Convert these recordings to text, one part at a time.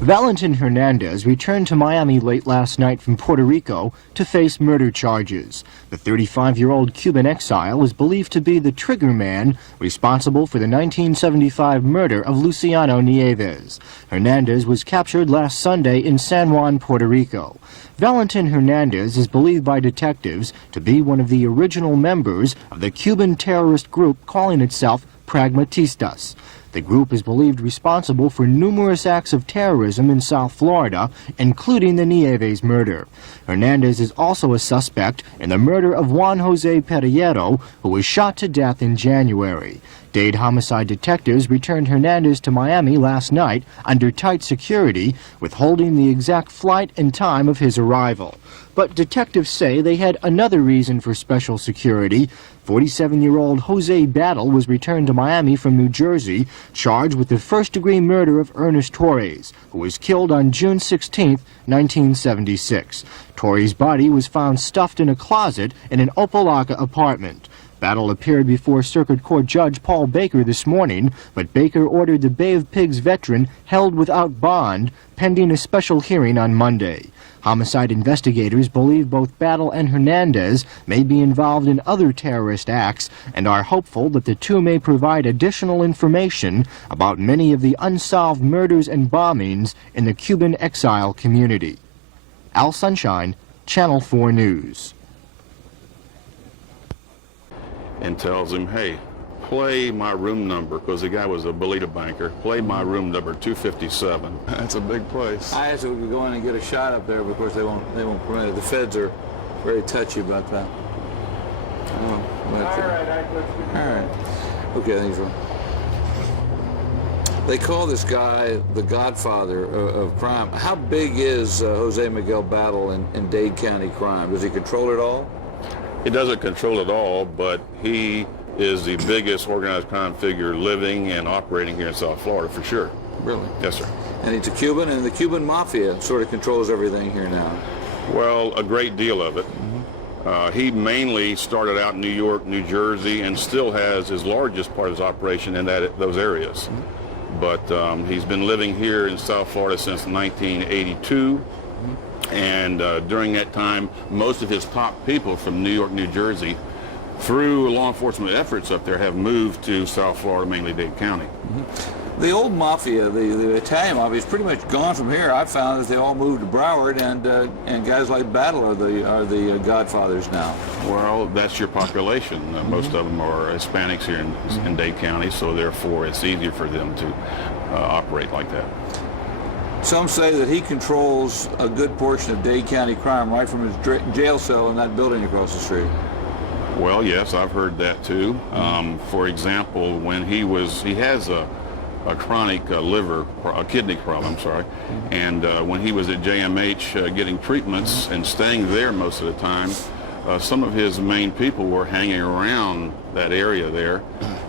Valentin Hernandez returned to Miami late last night from Puerto Rico to face murder charges. The 35-year-old Cuban exile is believed to be the trigger man responsible for the 1975 murder of Luciano Nieves. Hernandez was captured last Sunday in San Juan, Puerto Rico. Valentin Hernandez is believed by detectives to be one of the original members of the Cuban terrorist group calling itself Pragmatistas. The group is believed responsible for numerous acts of terrorism in South Florida, including the Nieves murder. Hernandez is also a suspect in the murder of Juan Jose Perillero, who was shot to death in January. Dade homicide detectives returned Hernandez to Miami last night under tight security, withholding the exact flight and time of his arrival. But detectives say they had another reason for special security. 47-year-old Jose Battle was returned to Miami from New Jersey, charged with the first-degree murder of Ernest Torres, who was killed on June 16, 1976. Torres' body was found stuffed in a closet in an Opelika apartment. Battle appeared before Circuit Court Judge Paul Baker this morning, but Baker ordered the Bay of Pigs veteran held without bond, pending a special hearing on Monday. Homicide investigators believe both Battle and Hernandez may be involved in other terrorist acts and are hopeful that the two may provide additional information about many of the unsolved murders and bombings in the Cuban exile community. Al Sunshine, Channel 4 News. And tells him, hey, play my room number, because the guy was a Bolita banker. Play my room number 257. That's a big place. I asked if we could go in and get a shot up there, but of course they won't permit it. The feds are very touchy about that. All right. Okay, thanks. They call this guy the godfather of crime. How big is Jose Miguel Battle in Dade County crime? Does he control it all? He doesn't control it all, but he is the biggest organized crime figure living and operating here in South Florida, for sure. Really? Yes, sir. And he's a Cuban, and the Cuban Mafia sort of controls everything here now. Well, a great deal of it. He mainly started out in New York, New Jersey, and still has his largest part of his operation in those areas. But he's been living here in South Florida since 1982. And during that time, most of his top people from New York, New Jersey, through law enforcement efforts up there, have moved to South Florida, mainly Dade County. The old Mafia, the Italian Mafia, is pretty much gone from here. I found that they all moved to Broward, and guys like Battle are the godfathers now. Well, that's your population. Most of them are Hispanics here in Dade County, so therefore it's easier for them to operate like that. Some say that he controls a good portion of Dade County crime right from his jail cell in that building across the street. Well, yes, I've heard that too. For example, when he has a chronic kidney problem, and when he was at JMH getting treatments and staying there most of the time, some of his main people were hanging around that area there,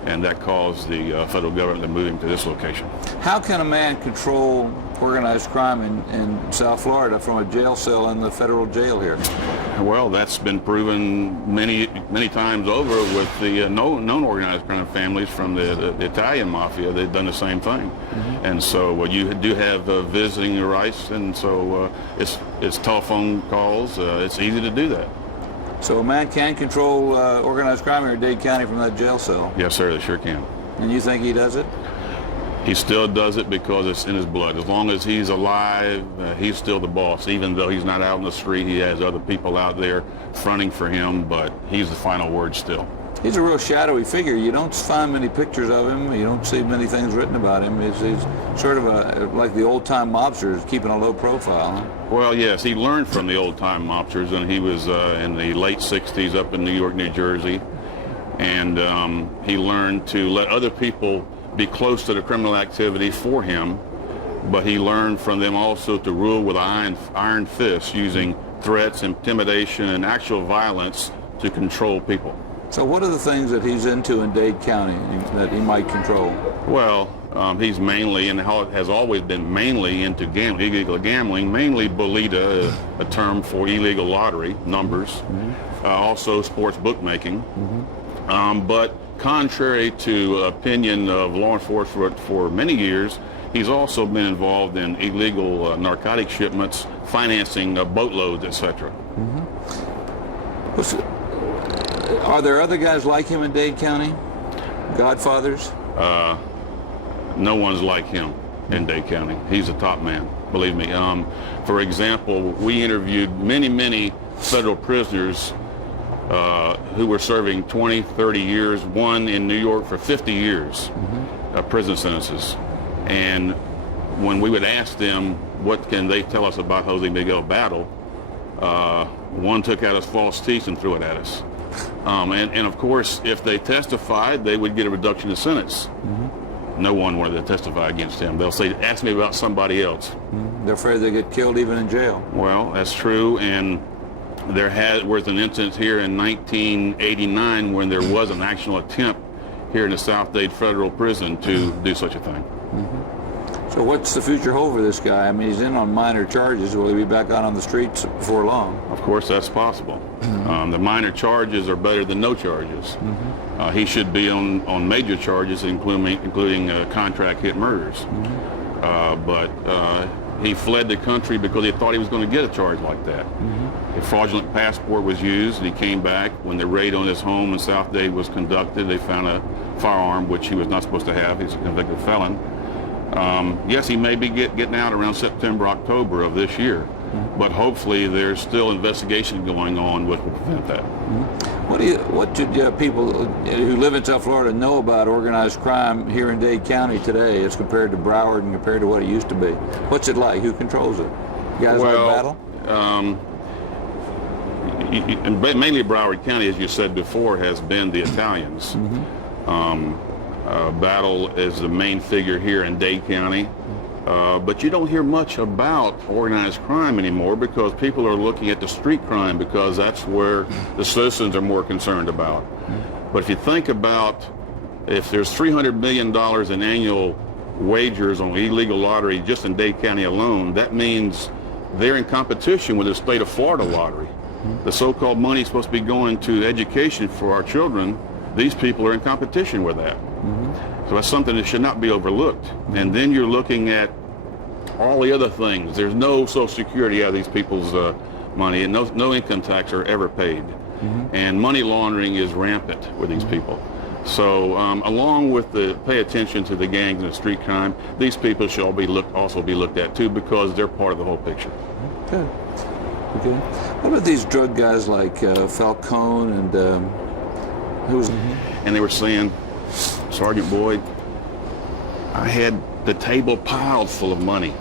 and that caused the federal government to move him to this location. How can a man control organized crime in South Florida from a jail cell in the federal jail here? Well, that's been proven many times over with the known organized crime families from the Italian Mafia. They've done the same thing. And so you do have visiting rights, and so it's telephone calls. It's easy to do that. So a man can control organized crime here in Dade County from that jail cell? Yes, sir, they sure can. And you think he does it? He still does it because it's in his blood. As long as he's alive, he's still the boss. Even though he's not out in the street, he has other people out there fronting for him, but he's the final word still. He's a real shadowy figure. You don't find many pictures of him. You don't see many things written about him. He's sort of like the old-time mobsters, keeping a low profile. Huh? Well, yes, he learned from the old-time mobsters, and he was in the late 60s up in New York, New Jersey, and he learned to let other people be close to the criminal activity for him, but he learned from them also to rule with iron fists, using threats, intimidation, and actual violence to control people. So what are the things that he's into in Dade County that he might control? Well, he's mainly, and has always been mainly, into gambling, illegal gambling, mainly bolita, a term for illegal lottery, numbers, also sports bookmaking. But contrary to opinion of law enforcement for many years, He's also been involved in illegal narcotic shipments, financing boatloads, etc. Are there other guys like him in Dade County? Godfathers? No one's like him in Dade County. He's a top man, believe me. For example, we interviewed many federal prisoners who were serving 20, 30 years, one in New York for 50 years, prison sentences. And when we would ask them, what can they tell us about Jose Miguel Battle, one took out his false teeth and threw it at us. And of course, if they testified, they would get a reduction in sentence. No one wanted to testify against him. They'll say, ask me about somebody else. They're afraid they get killed even in jail. Well, that's true, and there was an instance here in 1989 when there was an actual attempt here in the South Dade Federal Prison to do such a thing. So what's the future hold for this guy? I mean, he's in on minor charges. Will he be back out on the streets before long? Of course, that's possible. The minor charges are better than no charges. He should be on major charges, including contract hit murders. But he fled the country because he thought he was going to get a charge like that. A fraudulent passport was used, and he came back. When the raid on his home in South Dade was conducted, they found a firearm, which he was not supposed to have. He's a convicted felon. Yes, he may be getting out around September, October of this year, but hopefully there's still investigation going on which will prevent that. What should people who live in South Florida know about organized crime here in Dade County today as compared to Broward and compared to what it used to be? What's it like? Who controls it? Guys like Battle? And mainly Broward County, as you said before, has been the Italians. Battle is the main figure here in Dade County. But you don't hear much about organized crime anymore because people are looking at the street crime because that's where the citizens are more concerned about. But if you think about if there's $300 million in annual wagers on illegal lottery just in Dade County alone, that means they're in competition with the state of Florida lottery. The so-called money is supposed to be going to education for our children. These people are in competition with that. So that's something that should not be overlooked. And then you're looking at all the other things. There's no Social Security out of these people's money, and no income tax are ever paid. And money laundering is rampant with these people. So along with the pay attention to the gangs and the street crime, these people should also be looked at too because they're part of the whole picture. Good. Okay. What about these drug guys like Falcone and who's? And they were saying, Sergeant Boyd, I had the table piled full of money.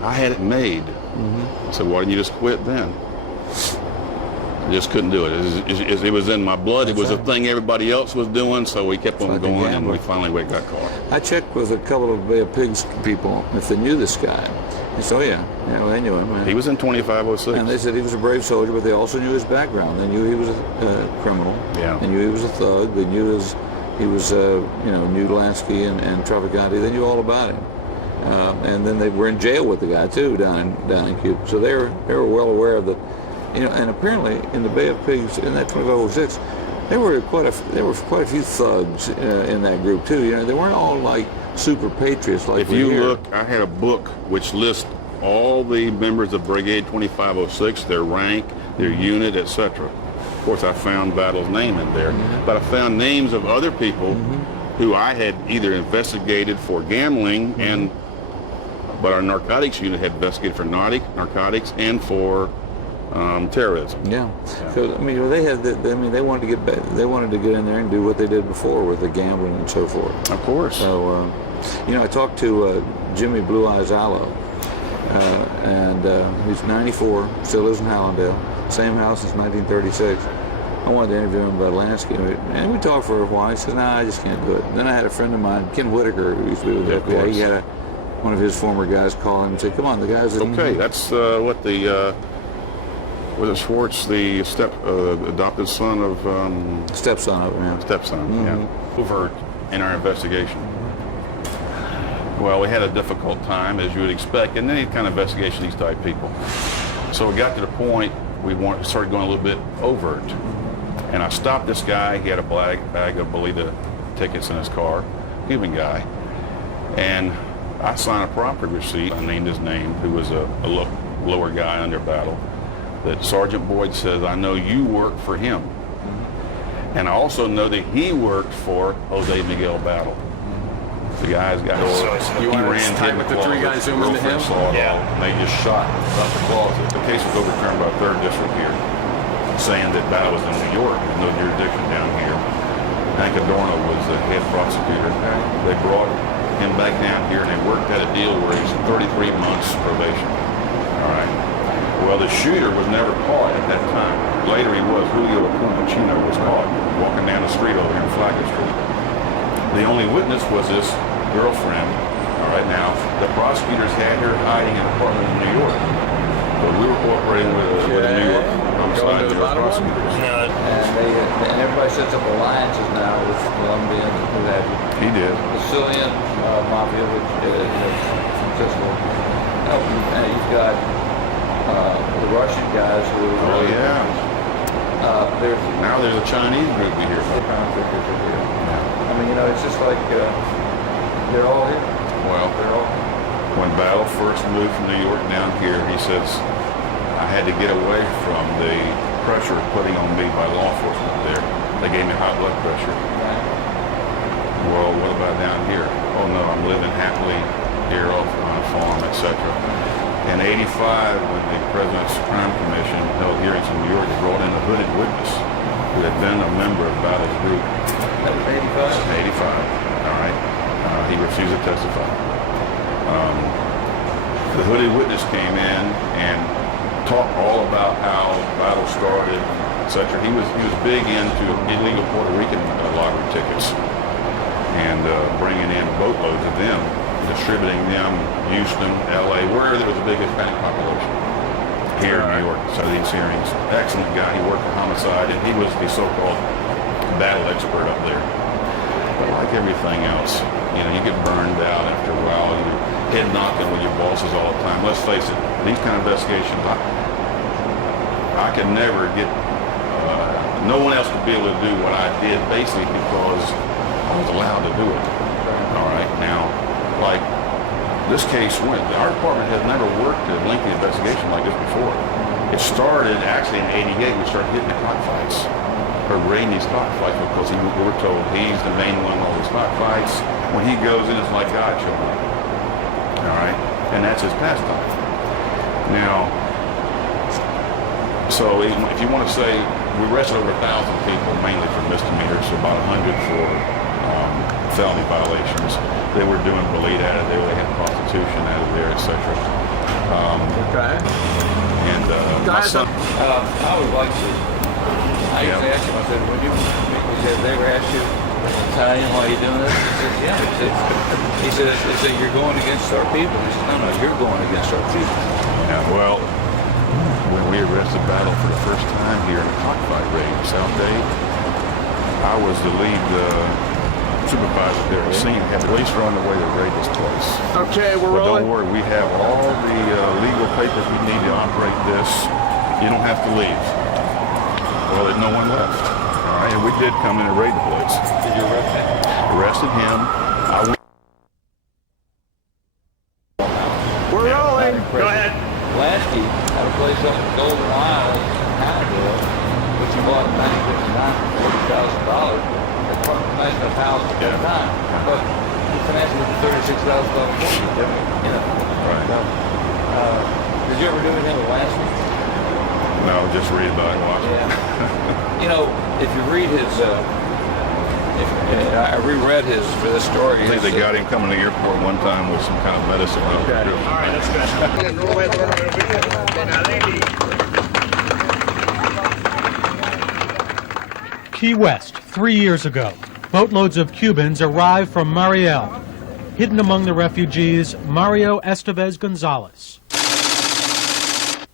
I had it made. I said, why didn't you just quit then? I just couldn't do it. It was in my blood. It was a thing everybody else was doing, so we kept on going, and we finally got caught. I checked with a couple of Bay of Pigs people if they knew this guy. They said, oh yeah, well, they knew him. He was in 2506. And they said he was a brave soldier, but they also knew his background. They knew he was a criminal. Yeah. They knew he was a thug. They knew he was knew Lansky and Traficante. They knew all about him. And then they were in jail with the guy too down in Cuba. So they were well aware of the, and apparently in the Bay of Pigs in that 2506, there were quite a few thugs in that group too. They weren't all like super patriots like if you look, I had a book which lists all the members of Brigade 2506, their rank, their unit, etc. Of course, I found Battle's name in there, but I found names of other people who I had either investigated for gambling but our narcotics unit had investigated for narcotics and for terrorism. Yeah. So I mean, they wanted to get back. They wanted to get in there and do what they did before with the gambling and so forth. Of course. So, I talked to Jimmy Blue Eyes Allo, and he's 94, still lives in Hallandale, same house since 1936. I wanted to interview him about Lansky, and we talked for a while. He said, "Nah, I just can't do it." And then I had a friend of mine, Ken Whitaker, who used to be with the FBI. He had one of his former guys call him and say, "Come on, the guys." Okay, that's what the. Was it Schwartz, the adopted son of... Stepson of him, yeah. Stepson, yeah. Overt in our investigation. Well, we had a difficult time, as you would expect, in any kind of investigation these type people. So we got to the point we started going a little bit overt. And I stopped this guy. He had a bag of Bolita tickets in his car, Cuban guy. And I signed a property receipt. I named his name, who was a lower guy under battle, that Sergeant Boyd says, I know you work for him. And I also know that he worked for Jose Miguel Battle. The guy's got you he want ran to tie with the three guys who were into him? Saw it all, and they just shot out the closet. The case was overturned by 3rd District here, saying that Battle was in New York, with no jurisdiction down here. Hank Adorno was the head prosecutor. They brought him back down here, and they worked out a deal where he's 33 months probation. All right. Well, the shooter was never caught at that time. Later he was. Julio Pumachino was caught walking down the street over here in Flackett Street. The only witness was this girlfriend. All right, now the prosecutors had her hiding in an apartment in New York, but we were cooperating with the New York homicide prosecutors. And everybody sets up alliances now with Colombia and what have you. He did. The Sicilian Mafia, which is from Sicily. You've got the Russian guys who. Oh yeah. Now there's a Chinese group we hear from. I mean, it's just like they're all here. Well, They're all. when Battle first moved from New York down here, he says, I had to get away from the pressure putting on me by law enforcement there. They gave me high blood pressure. Well, what about down here? Oh no, I'm living happily here off on a farm, etc. In '85, when the President's Crime Commission held hearings in New York, they brought in a hooded witness who had been a member of Battle's group. That was 85? 85, all right. He refused to testify. The hooded witness came in and talked all about how Battle started, etc. He was big into illegal Puerto Rican lottery tickets and bringing in boatloads of them, distributing them, Houston, LA, where there was a big Hispanic population. Here in New York, so these hearings. Excellent guy. He worked for homicide, and he was the so-called battle expert up there. But like everything else, you get burned out after a while. You're head knocking with your bosses all the time. Let's face it, these kind of investigations, I could never get. No one else would be able to do what I did, basically because I was allowed to do it. All right, now, like this case went. Our department has never worked a lengthy investigation like this before. It started actually in '88. We started hitting the cockfights, or raiding these cockfights because we were told he's the main one in all these cockfights. When he goes in, it's like God showing up. All right, and that's his pastime. Now, so if you want to say we arrested over 1,000 people, mainly for misdemeanors, so about 100 for felony violations. They were doing bleed out of there. They had prostitution out of there, etc. Okay. And my son. I would like to. I usually ask him. I said, "Would you?" He said, "They ever asked you Italian why you doing this?" He says, "Yeah." He said, "You're going against our people." He said, "No, you're going against our people." Yeah, well, when we arrested Battle for the first time here in a cockfight raid in South Day, I was the lead supervisor there at the scene. Had the police were on the way to raid this place. Okay, we're But rolling. don't worry, we have all the legal papers we need to operate this. You don't have to leave. Well, there's no one left. All right, and we did come in and raid the place. Did you arrest him? Arrested him. We're rolling. Go ahead. Lasky had a place up in Golden Isle in Hannibal, which he bought in 1959 for $40,000. It cost a nice enough house at that time, but he financed it for $36,000 mortgage. Right. So, did you ever do anything with Lasky? No, just read about it, watch it. Yeah. If you read his, I reread his for this story. I think they got him coming to the airport one time with some kind of medicine. Okay. All right, that's good. Key West, 3 years ago. Boatloads of Cubans arrived from Mariel. Hidden among the refugees, Mario Estevez Gonzalez,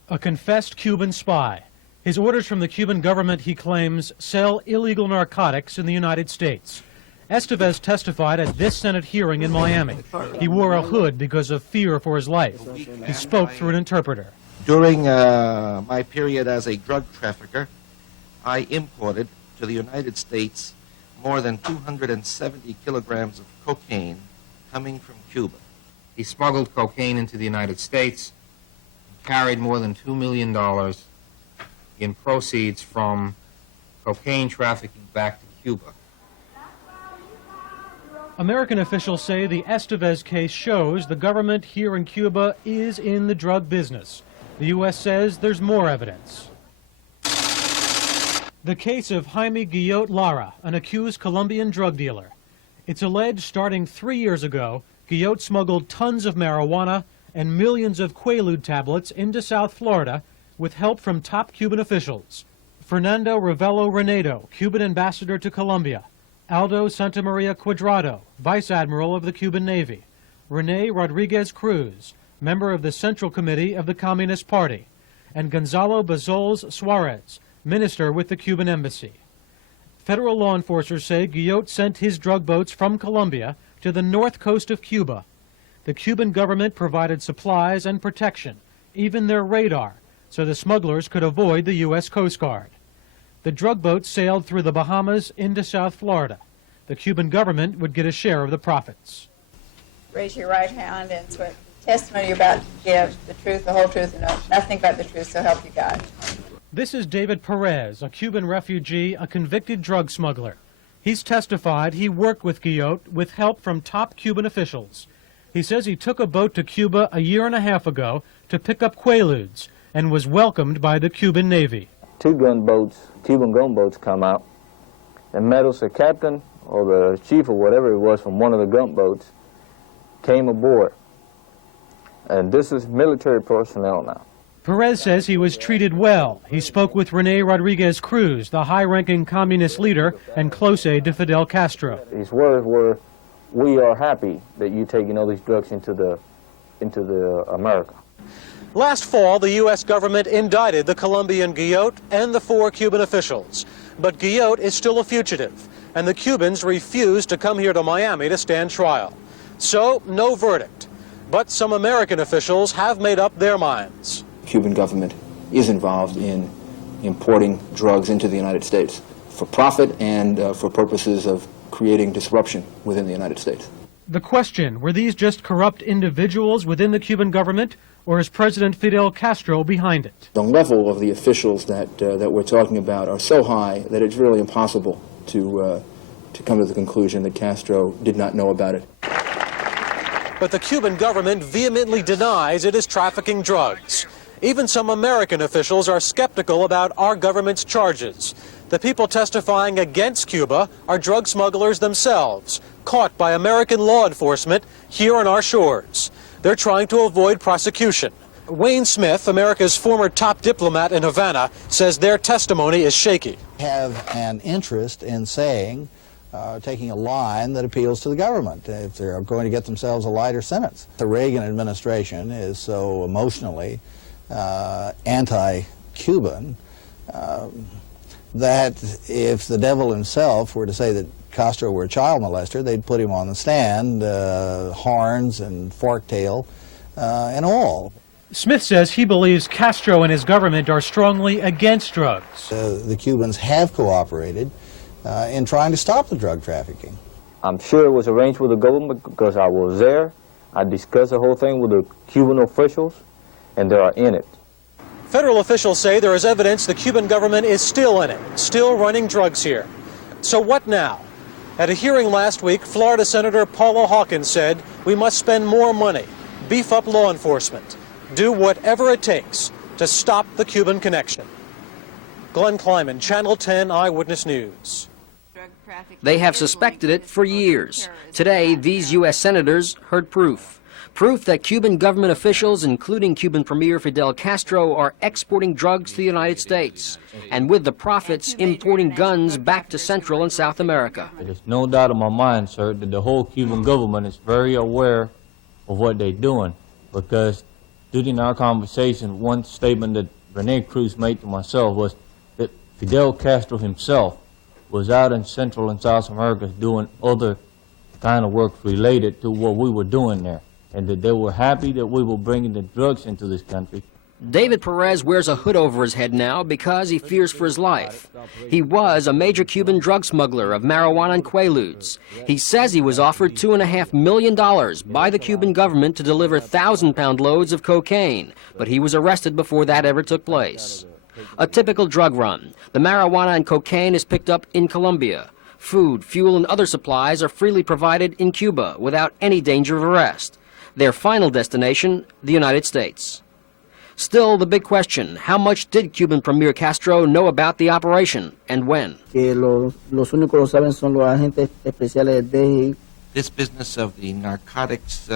a confessed Cuban spy. His orders from the Cuban government, he claims, sell illegal narcotics in the United States. Estevez testified at this Senate hearing in Miami. He wore a hood because of fear for his life. He spoke through an interpreter. During my period as a drug trafficker, I imported to the United States more than 270 kilograms of cocaine coming from Cuba. He smuggled cocaine into the United States, carried more than $2 million in proceeds from cocaine trafficking back to Cuba. American officials say the Estevez case shows the government here in Cuba is in the drug business. The U.S. says there's more evidence. The case of Jaime Guillot Lara, an accused Colombian drug dealer. It's alleged starting 3 years ago, Guillot smuggled tons of marijuana and millions of Quaalude tablets into South Florida with help from top Cuban officials. Fernando Ravello Renedo, Cuban ambassador to Colombia. Aldo Santamaria Cuadrado, Vice Admiral of the Cuban Navy. Rene Rodriguez Cruz, member of the Central Committee of the Communist Party. And Gonzalo Bazols Suarez, minister with the Cuban Embassy. Federal law enforcers say Guillot sent his drug boats from Colombia to the north coast of Cuba. The Cuban government provided supplies and protection, even their radar, so the smugglers could avoid the U.S. Coast Guard. The drug boats sailed through the Bahamas into South Florida. The Cuban government would get a share of the profits. Raise your right hand and swear testimony you're about to give, the truth, the whole truth, and nothing but the truth, so help you God. This is David Perez, a Cuban refugee, a convicted drug smuggler. He's testified he worked with Guillot with help from top Cuban officials. He says he took a boat to Cuba a year and a half ago to pick up Quaaludes and was welcomed by the Cuban Navy. Two gunboats, Cuban gunboats come out and met us. The captain or the chief or whatever it was from one of the gunboats came aboard. And this is military personnel now. Perez says he was treated well. He spoke with Rene Rodriguez Cruz, the high-ranking communist leader and close aide to Fidel Castro. His words were, "We are happy that you're taking all these drugs into America." Last fall, the U.S. government indicted the Colombian Guillot and the 4 Cuban officials. But Guillot is still a fugitive, and the Cubans refused to come here to Miami to stand trial. So, no verdict. But some American officials have made up their minds. The Cuban government is involved in importing drugs into the United States for profit and for purposes of creating disruption within the United States. The question, were these just corrupt individuals within the Cuban government, or is President Fidel Castro behind it? The level of the officials that we're talking about are so high that it's really impossible to come to the conclusion that Castro did not know about it. But the Cuban government vehemently denies it is trafficking drugs. Even some American officials are skeptical about our government's charges. The people testifying against Cuba are drug smugglers themselves, caught by American law enforcement here on our shores. They're trying to avoid prosecution. Wayne Smith, America's former top diplomat in Havana, says their testimony is shaky. Have an interest in saying, taking a line that appeals to the government if they're going to get themselves a lighter sentence. The Reagan administration is so emotionally anti-Cuban that if the devil himself were to say that Castro were a child molester, they'd put him on the stand, horns and fork tail and all. Smith says he believes Castro and his government are strongly against drugs. The Cubans have cooperated in trying to stop the drug trafficking. I'm sure it was arranged with the government because I was there. I discussed the whole thing with the Cuban officials, and they are in it. Federal officials say there is evidence the Cuban government is still in it, still running drugs here. So what now? At a hearing last week, Florida Senator Paula Hawkins said we must spend more money, beef up law enforcement, do whatever it takes to stop the Cuban connection. Glenn Kleiman, Channel 10 Eyewitness News. They have suspected it for years. Today, these U.S. senators heard proof. Proof that Cuban government officials, including Cuban Premier Fidel Castro, are exporting drugs to the United States, and with the profits, importing guns back to Central and South America. There's no doubt in my mind, sir, that the whole Cuban government is very aware of what they're doing, because during our conversation, one statement that Rene Cruz made to myself was that Fidel Castro himself was out in Central and South America doing other kind of work related to what we were doing there, and that they were happy that we were bringing the drugs into this country David Perez wears a hood over his head now because he fears for his life. He was a major Cuban drug smuggler of marijuana and quaaludes. He says he was offered $2.5 million by the Cuban government to deliver 1,000-pound loads of cocaine, but he was arrested before that ever took place. A typical drug run. The marijuana and cocaine is picked up in Colombia. Food, fuel, and other supplies are freely provided in Cuba without any danger of arrest. Their final destination, the United States. Still, the big question, how much did Cuban Premier Castro know about the operation and when? This business of the narcotics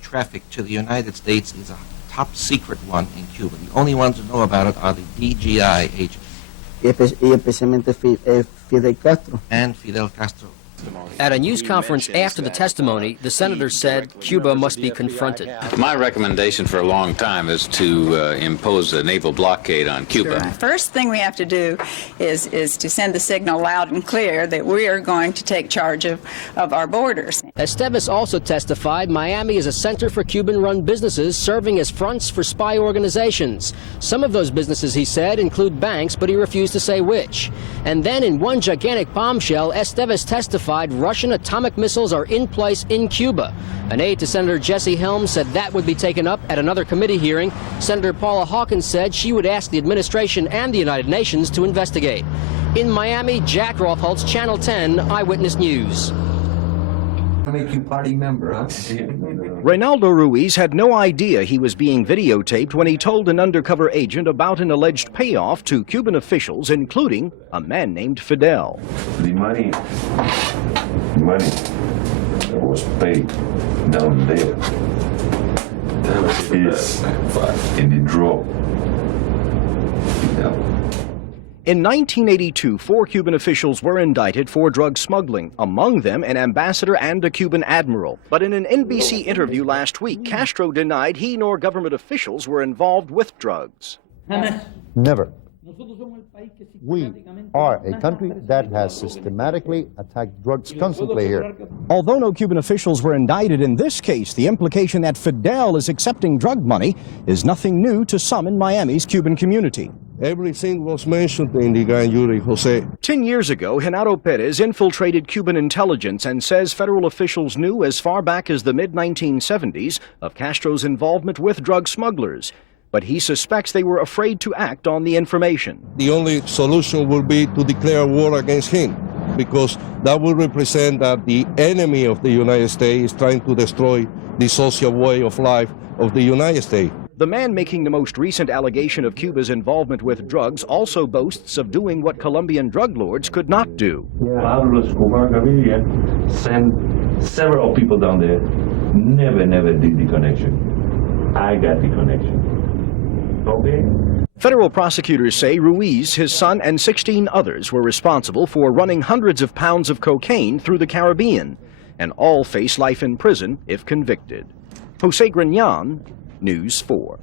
traffic to the United States is a top secret one in Cuba. The only ones who know about it are the DGI agents. And Fidel Castro. At a news conference after the testimony, the senator said Cuba must be confronted. My recommendation for a long time is to impose a naval blockade on Cuba. First thing we have to do is to send the signal loud and clear that we are going to take charge of our borders. Estevez also testified Miami is a center for Cuban-run businesses serving as fronts for spy organizations. Some of those businesses, he said, include banks, but he refused to say which. And then in one gigantic bombshell, Estevez testified Russian atomic missiles are in place in Cuba. An aide to Senator Jesse Helms said that would be taken up at another committee hearing. Senator Paula Hawkins said she would ask the administration and the United Nations to investigate. In Miami, Jack Rothholtz, Channel 10 Eyewitness News. Make you party member, huh? Reynaldo Ruiz had no idea he was being videotaped when he told an undercover agent about an alleged payoff to Cuban officials, including a man named Fidel. The money that was paid down there is in the drawer. In 1982, 4 Cuban officials were indicted for drug smuggling, among them an ambassador and a Cuban admiral. But in an NBC interview last week, Castro denied he nor government officials were involved with drugs. Never. We are a country that has systematically attacked drugs constantly here. Although no Cuban officials were indicted in this case, the implication that Fidel is accepting drug money is nothing new to some in Miami's Cuban community. Everything was mentioned in the grand jury, Jose. 10 years ago, Genaro Perez infiltrated Cuban intelligence and says federal officials knew as far back as the mid-1970s of Castro's involvement with drug smugglers. But he suspects they were afraid to act on the information. The only solution would be to declare war against him, because that would represent that the enemy of the United States is trying to destroy the social way of life of the United States. The man making the most recent allegation of Cuba's involvement with drugs also boasts of doing what Colombian drug lords could not do. Pablo Escobar Gaviria sent several people down there, never did the connection. I got the connection. Okay. Federal prosecutors say Ruiz, his son, and 16 others were responsible for running hundreds of pounds of cocaine through the Caribbean, and all face life in prison if convicted. Jose Grignon, News 4.